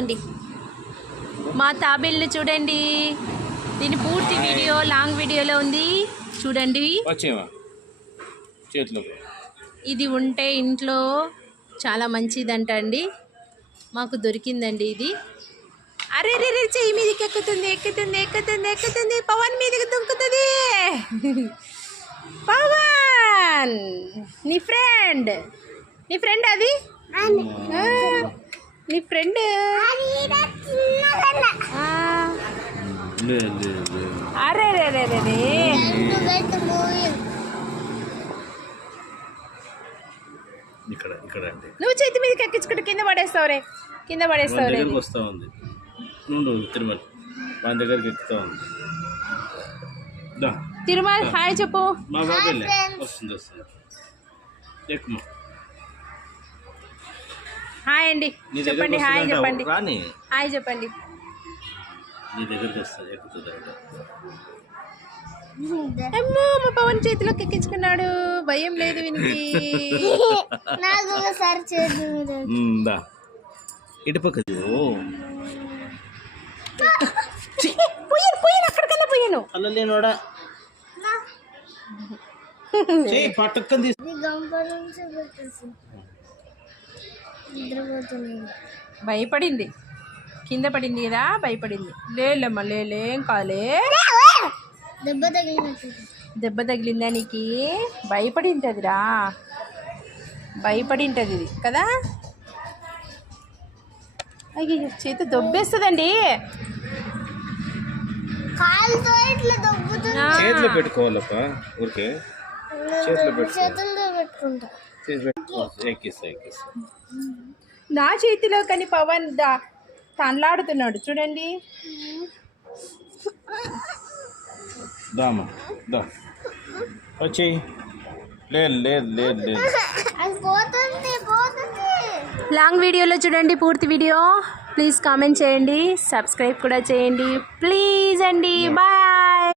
అండి మా తాబేళ్ళని చూడండి. దీని పూర్తి వీడియో లాంగ్ వీడియోలో ఉంది చూడండి. ఇది ఉంటే ఇంట్లో చాలా మంచిదంట అండి. మాకు దొరికిందండి ఇది. అరే రే రే చెయ్యి మీదకి ఎక్కుతుంది ఎక్కుతుంది ఎక్కుతుంది ఎక్కుతుంది. పవన్ మీదకి దుంకుతుంది. పవన్ నీ ఫ్రెండ్ అది నీ ఫ్రెండ్. అరే రే రే రే నువ్వు చేతి మీదకి ఎక్కించుకుంటే కింద పడేస్తావురే. వస్తా ఉంది తిరుమల మన దగ్గరికి ఎక్కుతా ఉంది. తిరుమల హాయ్ చెప్పు. మా బాబు వస్తుంది ఎక్కుమా. హాయ్ అండి చెప్పండి. హాయ్ చెప్పండి. హాయ్ చెప్పండి. నీ దగ్గరికి వస్తుంది ఎక్కుతుంది. అమ్మో మా పవన్ చేతిలోకి ఎక్కించుకున్నాడు. భయం లేదు వీనికి. ఇటు పక్క పోయాను అక్కడికన్నా పోయాను. అలా లేనోడా పట్టుకొని భయపడింది. కింద పడింది కదా భయపడింది. లేమ్మా లేం కాలే. దెబ్బ తగిలిందా నీకు? భయపడింటదిరా. భయపడింటది ఇది కదా. అయ్యో చేతి దొబ్బేస్తుందండి. చేతిలో పెట్టుకోవాలప్ప. ఊరికే చేతిలో పెట్టుకుంటా. నా చేతిలో కానీ పవన్ తనలాడుతున్నాడు చూడండి. వచ్చేయి. లేదు లాంగ్ వీడియోలో చూడండి పూర్తి వీడియో. ప్లీజ్ కామెంట్ చేయండి, సబ్స్క్రైబ్ కూడా చేయండి ప్లీజ్ అండి. బాయ్.